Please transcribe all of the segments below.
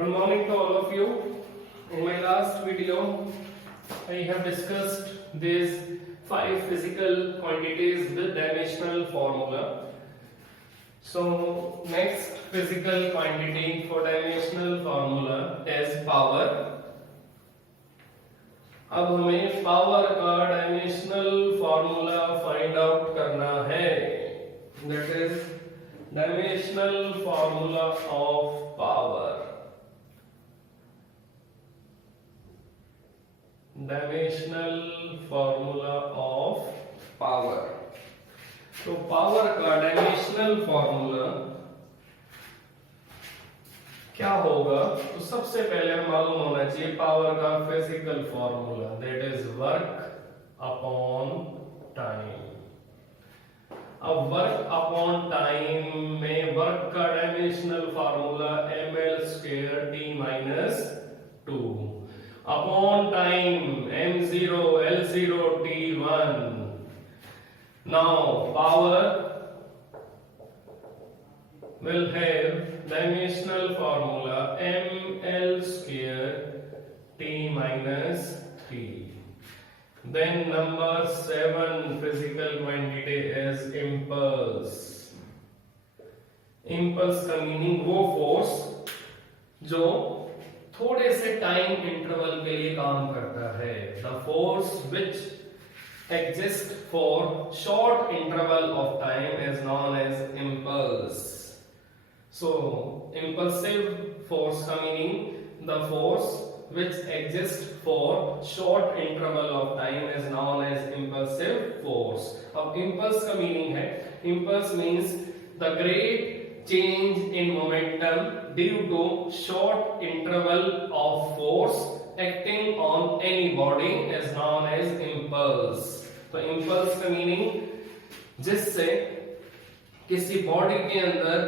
Good morning to all of you. In my last video, I have discussed these 5 physical quantities with dimensional formula. So, next physical quantity for dimensional formula is power. अब हमें power का dimensional formula find out करना है. That is dimensional formula of power. Dimensional formula of power. तो power का dimensional formula क्या होगा? तो सबसे पहले हमें मालूम होना चाहिए पावर का physical formula. That is work upon time. अब वर्क अपॉन टाइम में वर्क का dimensional formula ml² t minus 2 upon time m0 l0 t1. Now power will have dimensional formula ml² t minus 3. Then number 7 physical quantity is impulse. Impulse का meaning वो force जो थोड़े से time interval के लिए काम करता है. The force which exists for short interval of time is known as impulse. So, impulsive force का meaning the force which exists for short interval of time is known as impulsive force. अब impulse का meaning है, impulse means the great change in momentum due to short interval of force acting on any body is known as impulse. तो impulse का meaning जिससे किसी body के अंदर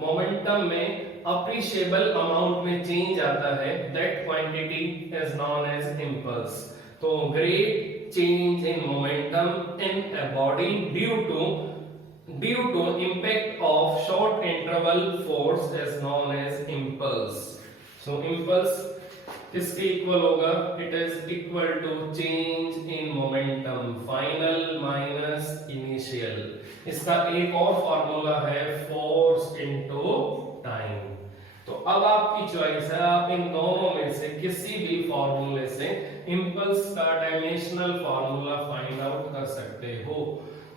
momentum में अप्रिशिएबल अमाउंट में चेंज आता है, that quantity is known as impulse. तो great change in momentum in a body due to impact of short interval force is known as impulse. So impulse किसके equal होगा? It is equal to change in momentum final minus initial. इसका एक और formula है force into time. तो अब आपकी choice है, आप इन दोनों में से किसी भी फॉर्मूले से इंपल्स का डायमेंशनल फॉर्मूला फाइंड आउट कर सकते हो.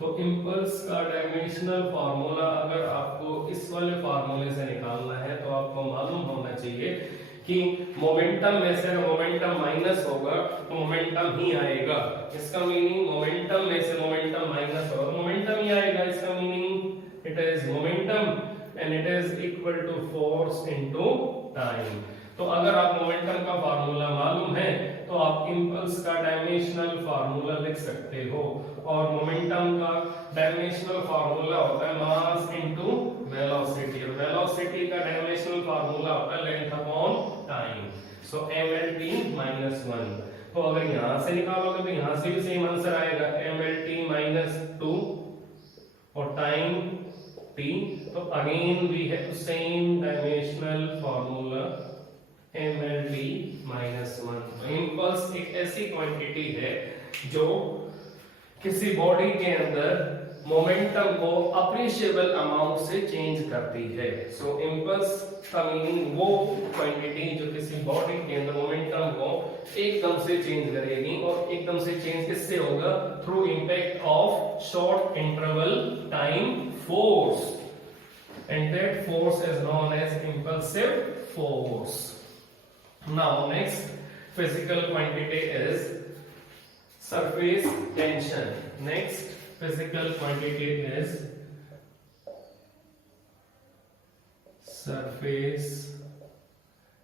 तो इंपल्स का डायमेंशनल फॉर्मूला अगर आपको इस वाले फॉर्मूले से निकालना है तो आपको मालूम होना चाहिए कि मोमेंटम में से मोमेंटम माइनस होगा तो मोमेंटम ही आएगा. इसका मीनिंग मोमेंटम में से मोमेंटम माइनस होगा, मोमेंटम ही आएगा. इसका meaning it is momentum and it is equal to force into time. तो अगर आप मोमेंटम का फार्मूला मालूम है तो आप इंपल्स का डायमेंशनल फार्मूला लिख सकते हो. और मोमेंटम का डायमेंशनल फार्मूला होता है मास इनटू वेलोसिटी. और वेलोसिटी का डायमेंशनल फार्मूला होता है लेंथ अपॉन टाइम. सो mlt minus 1. तो अगर यहां से निकालोगे तो यहां से भी सेम आंसर आएगा mlt minus 2 और टाइम t. तो again we have same dimensional formula mlt minus 1. तो इंपल्स एक ऐसी क्वांटिटी है जो किसी बॉडी के अंदर मोमेंटम को अप्रिशिएबल अमाउंट से चेंज करती है. सो इंपल्स का मीनिंग वो क्वांटिटी जो किसी बॉडी के अंदर मोमेंटम को एकदम से चेंज करेगी. और एकदम से चेंज किससे होगा? Through impact of short interval time force, and that force is known as impulsive force. Now next physical quantity is surface tension. Next physical quantity is surface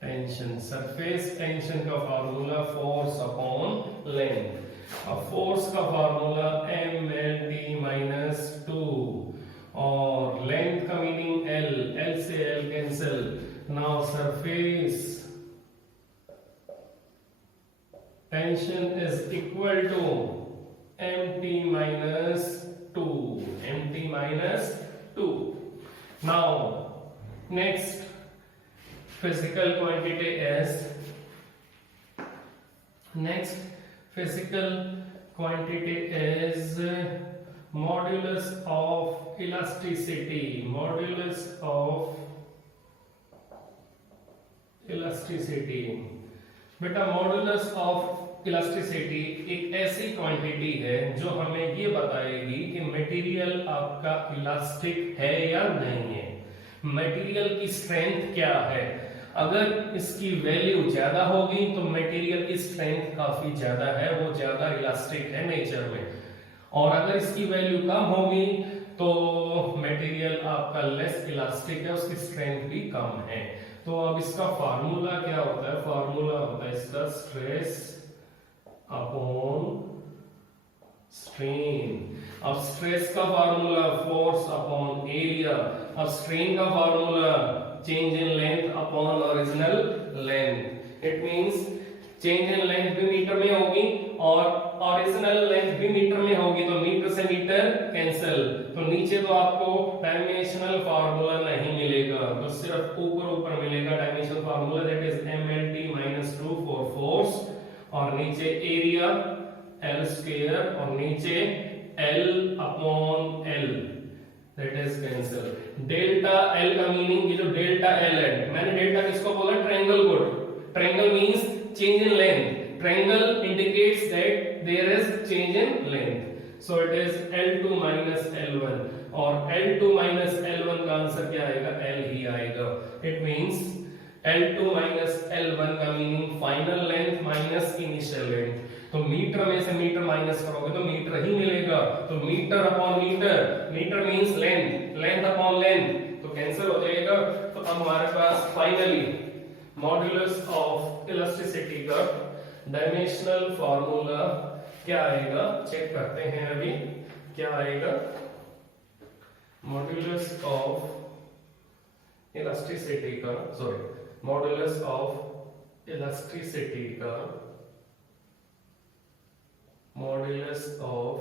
tension. Surface tension का formula force upon length. अब force का formula mlt minus 2 और length का meaning l. l से l cancel. Now surface tension is equal to mt minus 2. mt minus 2. Now next physical quantity is next physical quantity is modulus of elasticity. Modulus of elasticity. बेटा modulus of elasticity एक ऐसी quantity है जो हमें ये बताएगी कि material आपका इलास्टिक है या नहीं है, मटेरियल की स्ट्रेंथ क्या है। अगर इसकी वैल्यू ज्यादा होगी तो मटेरियल की स्ट्रेंथ काफी ज्यादा है, वो ज्यादा इलास्टिक है नेचर में, और अगर इसकी वैल्यू कम होगी तो मटेरियल आपका लेस इलास्टिक है, उसकी स्ट्रेंथ भी कम है। तो अब इसका फार्मूला क्या होता है, फार्मूला होता है इसका स्ट्रेस अपॉन स्ट्रेन। अब स्ट्रेस का फार्मूला फोर्स अपॉन एरिया, अब स्ट्रेन का formula change in length upon original length. It means change in length भी मीटर में होगी और ओरिजिनल लेंथ भी मीटर में होगी, तो मीटर से मीटर कैंसिल, तो नीचे तो आपको डायमेंशनल फार्मूला नहीं मिलेगा, तो सिर्फ ऊपर मिलेगा dimensional formula, that is mlt-2 for force, और नीचे एरिया l स्क्वायर और नीचे l upon l, that is cancel. Delta l का मीनिंग, ये जो डेल्टा l है, मैंने डेल्टा किसको बोला, ट्रायंगल को। Triangle means change in length, triangle indicates that there is change in length, so it is L2 minus L1, और L2 minus L1 का आंसर क्या आएगा, L ही आएगा। It means L2 minus L1 का meaning final length minus initial length, तो metre में से metre minus करोगे तो मीटर ही मिलेगा, तो metre upon metre, metre means length, length upon length, तो कैंसिल हो जाएगा। तो अब हमारे पास फाइनली मॉड्यूलस ऑफ इलास्टिसिटी का डायमेंशनल फार्मूला क्या आएगा, चेक करते हैं अभी क्या आएगा। मॉड्यूलस ऑफ इलास्टिसिटी का, सॉरी, मॉड्यूलस ऑफ इलास्टिसिटी का, मॉड्यूलस ऑफ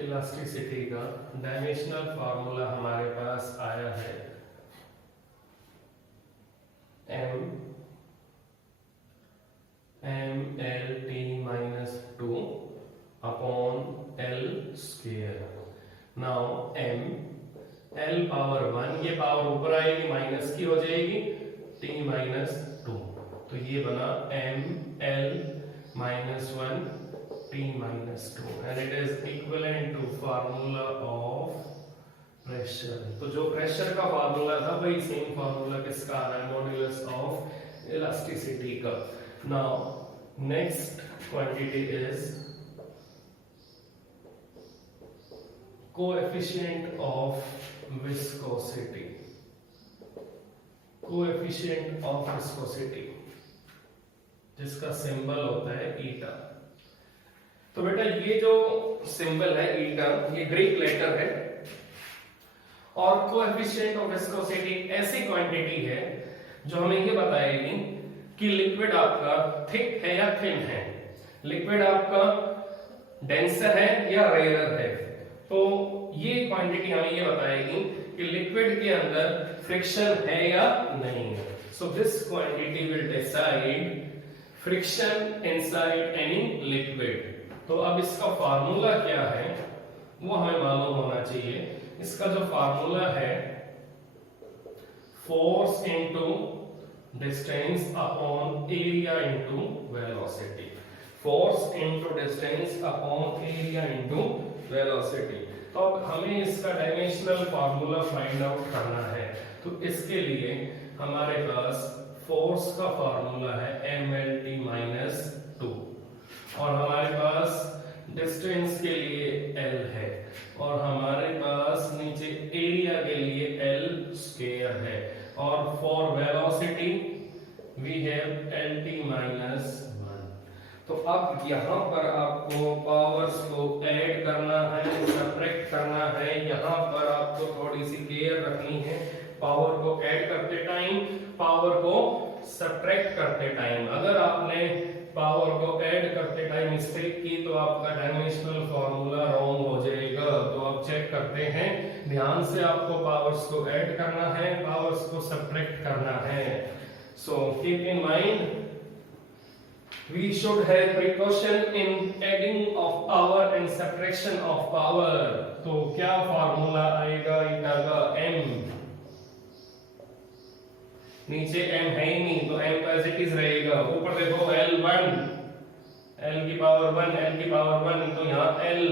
इलास्टिसिटी का डायमेंशनल फार्मूला हमारे पास आया है mlt-2 upon l square। now m l power 1, ये पावर ऊपर आएगी माइनस की हो जाएगी, t माइनस 2, तो ये बना ml-1 t minus 2 and it is equivalent to formula of pressure. तो जो प्रेशर का फार्मूला था वही सेम फार्मूला किसका आ रहा है, मॉड्यूलस ऑफ इलास्टिसिटी का। Now next quantity is coefficient of viscosity. Coefficient of viscosity जिसका सिंबल होता है ईटा। तो बेटा ये जो सिंबल है ईटा, ये ग्रीक लेटर है, और कोएफिशिएंट ऑफ विस्कोसिटी ऐसी क्वांटिटी है जो हमें ये बताएगी कि लिक्विड आपका थिक है या थिन है, लिक्विड आपका डेंसर है या रेयर है। तो ये क्वांटिटी हमें ये बताएगी कि लिक्विड के अंदर फ्रिक्शन है या नहीं है। So this quantity will decide friction inside any liquid. तो अब इसका फार्मूला क्या है वो हमें मालूम होना चाहिए। इसका जो फार्मूला है force into distance upon area into velocity, force into distance upon area into velocity. तो अब हमें इसका डायमेंशनल फार्मूला फाइंड आउट करना है, तो इसके लिए हमारे पास फोर्स का फार्मूला है mlt-2, और हमारे पास डिस्टेंस के लिए L है, और हमारे पास नीचे एरिया के लिए L स्क्वायर है, और for velocity we have lt-1। तो अब यहाँ पर आपको पावर्स को ऐड करना है, सब्ट्रैक्ट करना है, यहाँ पर आपको थोड़ी सी केयर रखनी है पावर को ऐड करते टाइम, पावर को सब्ट्रैक्ट करते टाइम। अगर आपने पावर को ऐड करते टाइम मिस्टेक की तो आपका डायमेंशनल फॉर्मूला रॉन्ग हो जाएगा। तो आप चेक करते हैं, ध्यान से आपको पावर्स को ऐड करना है, पावर्स को सब्ट्रैक्ट करना है। So keep in mind we should have precaution in adding of power and subtraction of power। तो क्या फार्मूला आएगा ईटा का? m, नीचे m है ही नहीं तो m एज इट इज रहेगा। ऊपर देखो l1, l की पावर 1, l की पावर 1, तो यहाँ l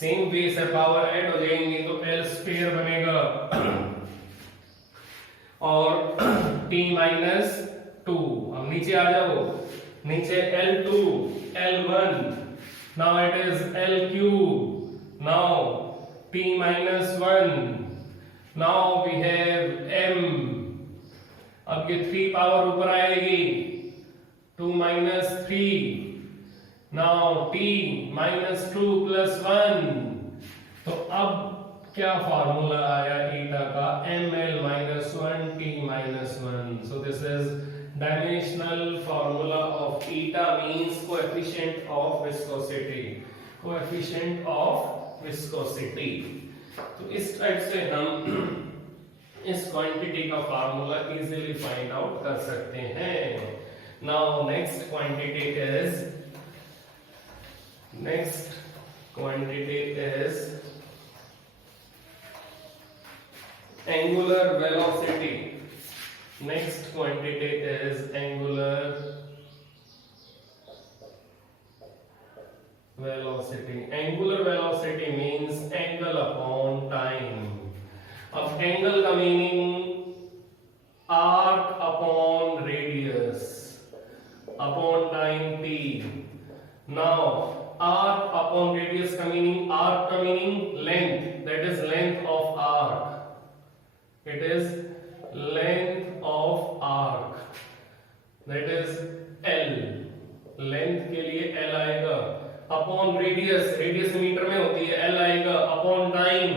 सेम वे से पावर ऐड हो जाएंगी तो l स्क्वायर बनेगा और t माइनस 2। अब नीचे आ जाओ, नीचे L2, L1, now it is LQ, now T minus 1, now we have M। अब ये 3 पावर ऊपर आएगी, 2 minus 3, now T minus 2 plus 1। तो अब क्या फार्मूला आया ईटा का? ML minus 1 T minus 1। So this is dimensional formula of eta means coefficient of viscosity, coefficient of viscosity। तो इस टाइप से हम इस क्वांटिटी का फार्मूला इजीली फाइंड आउट कर सकते हैं। Now next quantity is angular velocity. Next quantity is angular velocity। Angular velocity means angle upon time। अब angle का meaning arc upon radius upon time t। Now arc upon radius का meaning, arc का meaning length, that is length of arc, it is length of arc, that is L। length के लिए L आएगा, upon radius, radius metre में होती है, L आएगा, upon time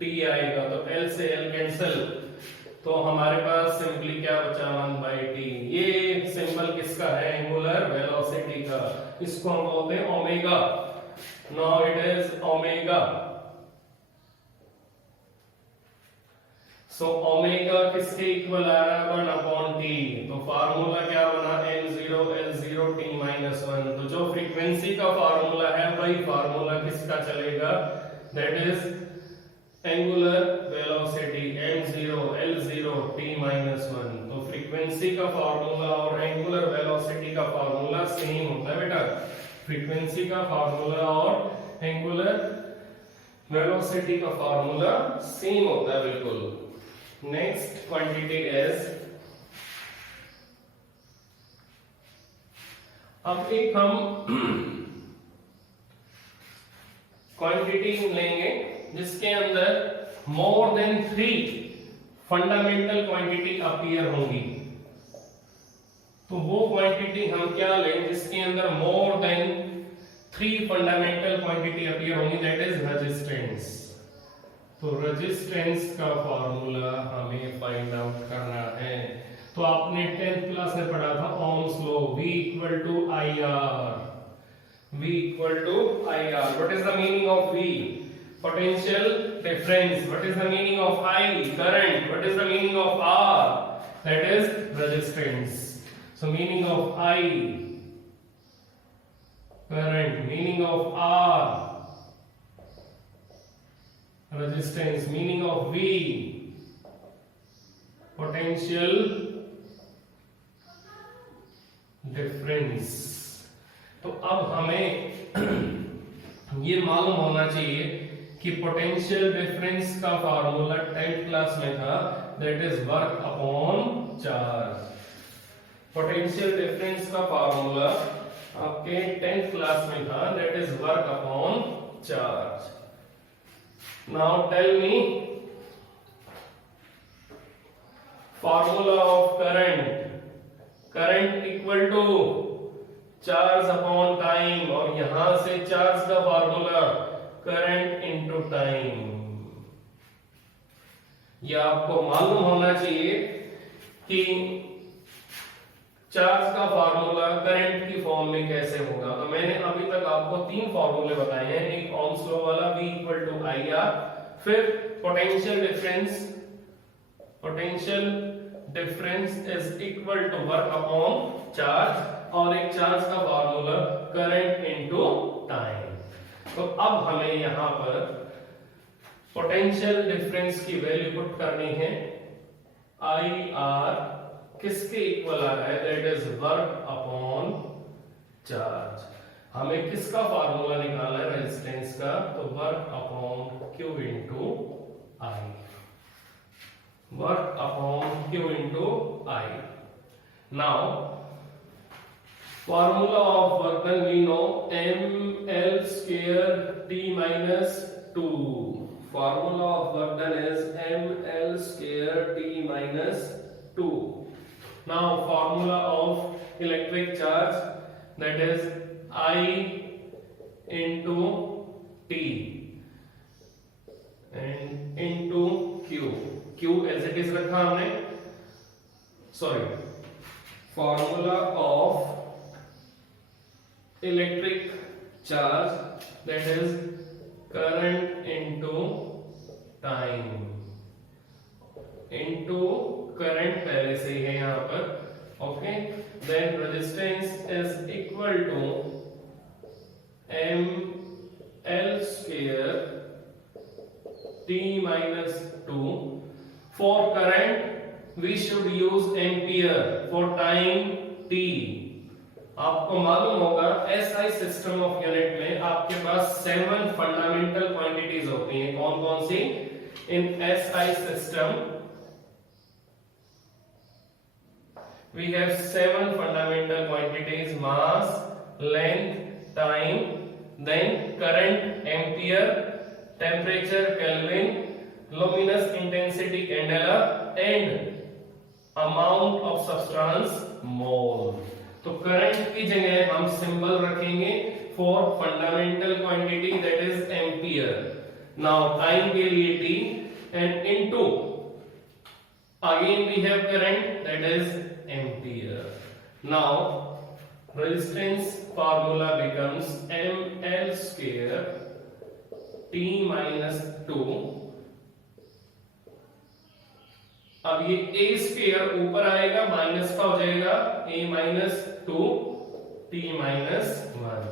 T आएगा, तो L से L कैंसिल, तो हमारे पास सिंपली क्या बचा? 1/t। ये सिंबल किसका है? एंगुलर वेलोसिटी का। इसको हम बोलते हैं omega. Now it is omega. So omega किसके इक्वल आ रहा है? 1/t। तो फार्मूला क्या बना? m0 l0 t minus 1। तो जो फ्रीक्वेंसी का फार्मूला है वही फार्मूला किसका चलेगा? That is angular velocity m0 l0 t minus 1। तो फ्रीक्वेंसी का फार्मूला और एंगुलर वेलोसिटी का फार्मूला सेम होता है बेटा। फ्रीक्वेंसी का फार्मूला और एंगुलर वेलोसिटी का फार्मूला सेम होता है बिल्कुल। नेक्स्ट क्वांटिटी इज, अब एक हम क्वांटिटी लेंगे जिसके अंदर more than 3 fundamental quantity appear होंगी। तो वो क्वांटिटी हम क्या लें जिसके अंदर more than 3 fundamental quantity appear होंगी, दैट इज रेजिस्टेंस। तो रेजिस्टेंस का फॉर्मूला हमें फाइंड आउट करना है। तो आपने 10th क्लास में पढ़ा था Ohm's law, V equal to IR। V equal to IR। What is the meaning of V? Potential difference. What is the meaning of I? Current. What is the meaning of R? That is resistance. So meaning of I current, meaning of R resistance, meaning of V potential difference। तो अब हमें ये मालूम होना चाहिए कि potential difference का formula 10th class में था, that is work upon charge. Potential difference का फार्मूला आपके 10th क्लास में था, that is work upon charge. Now tell me formula of current. Current equal to charge upon time, और यहां से चार्ज का फार्मूला करंट इनटू टाइम। यह आपको मालूम होना चाहिए कि चार्ज का फार्मूला करंट की फॉर्म में कैसे होगा। तो मैंने अभी तक आपको तीन फार्मूले बताए हैं, एक ओम्स लॉ वाला V equal to I R, फिर potential difference is equal to work upon charge, और एक चार्ज का फार्मूला करंट इनटू टाइम। तो अब हमें यहां पर पोटेंशियल डिफरेंस की वैल्यू पुट करनी है। आई आर किसके इक्वल आ रहा है, that is work upon charge. हमें किसका फार्मूला निकालना है, रेजिस्टेंस का, तो work upon Q into I, work upon Q into I. Now formula of work done we know ml square t minus 2, formula of work done is ml square t minus 2. Now formula of electric charge, that is I into t and into q, q as it is रखा हमने, sorry, formula of electric charge, that is current into time into current पहले से ही है यहां पर, okay. Then resistance is equal to m l square t minus 2. For current we should use ampere, for time t। आपको मालूम होगा SI system of unit में आपके पास 7 फंडामेंटल क्वांटिटीज होती हैं। कौन कौन सी? In SI system we have 7 fundamental quantities, mass, length, time, then current ampere, temperature kelvin, luminous intensity candela and amount of substance mole. तो करंट की जगह हम सिंबल रखेंगे for fundamental quantity, that is ampere. Now time के लिए T and into again we have current, that is ampere. Now resistance formula becomes ml square t minus 2। अब ये a square ऊपर आएगा, माइनस का हो जाएगा a minus 2 t minus 1।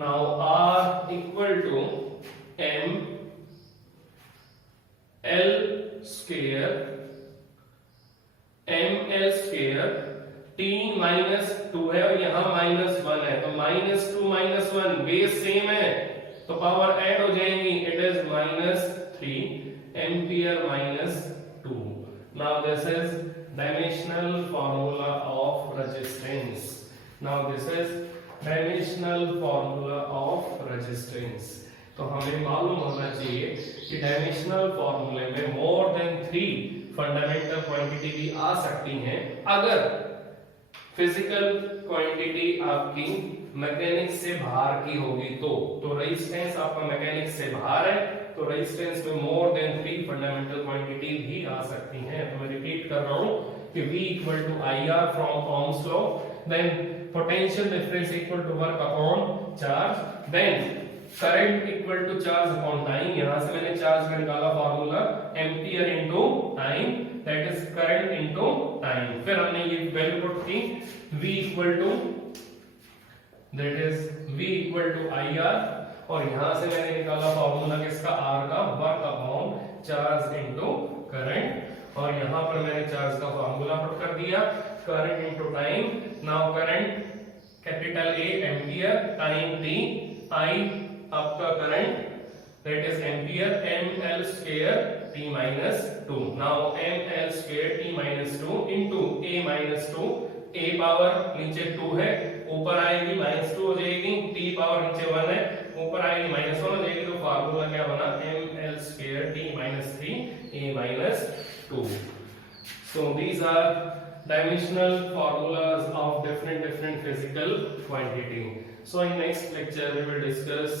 Now r equal to m l square t minus 2 है और यहां माइनस 1 है, तो माइनस 2 माइनस 1 बेस सेम है तो पावर ऐड हो जाएंगी, it is minus 3 ampere minus 2। Now this is dimensional formula of resistance. Now this is dimensional formula of resistance. तो हमें मालूम होना चाहिए कि डायमेंशनल फॉर्मूले में मोर देन 3 फंडामेंटल क्वांटिटी भी आ सकती हैं अगर फिजिकल क्वांटिटी आपकी मैकेनिक्स से बाहर की होगी। तो रेजिस्टेंस आपका मैकेनिक्स से बाहर है तो रेजिस्टेंस में मोर देन 3 फंडामेंटल क्वांटिटी भी आ सकती हैं। तो मैं रिपीट कर रहा हूं कि V equal to I R from Ohm's law, then potential difference equal to work upon charge, then current equal to charge upon time. यहां से मैंने चार्ज का निकाला formula ampere into time, that is current into time. फिर हमने ये value put की V equal to, that is V equal to I R, और यहां से मैंने निकाला फार्मूला किसका, R का, work upon charge into current, और यहां पर मैंने चार्ज का फार्मूला पुट कर दिया, current into time. Now current capital A ampere, time T, I आपका current that is ampere, ml square t minus 2। Now ml square t minus 2 into a minus 2, a power नीचे 2 है, ऊपर आएगी -2 हो जाएगी, t power नीचे 1 है, ऊपर आएगी -1 हो जाएगी, तो फार्मूला क्या बना, ml square t minus 3 a minus 2। So these are dimensional formulas of different physical quantity. So in next lecture we will discuss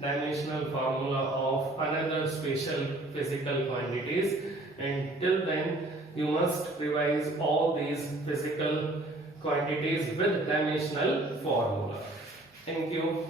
dimensional formula of another special physical quantities, and till then you must revise all these physical quantities with dimensional formula. Thank you.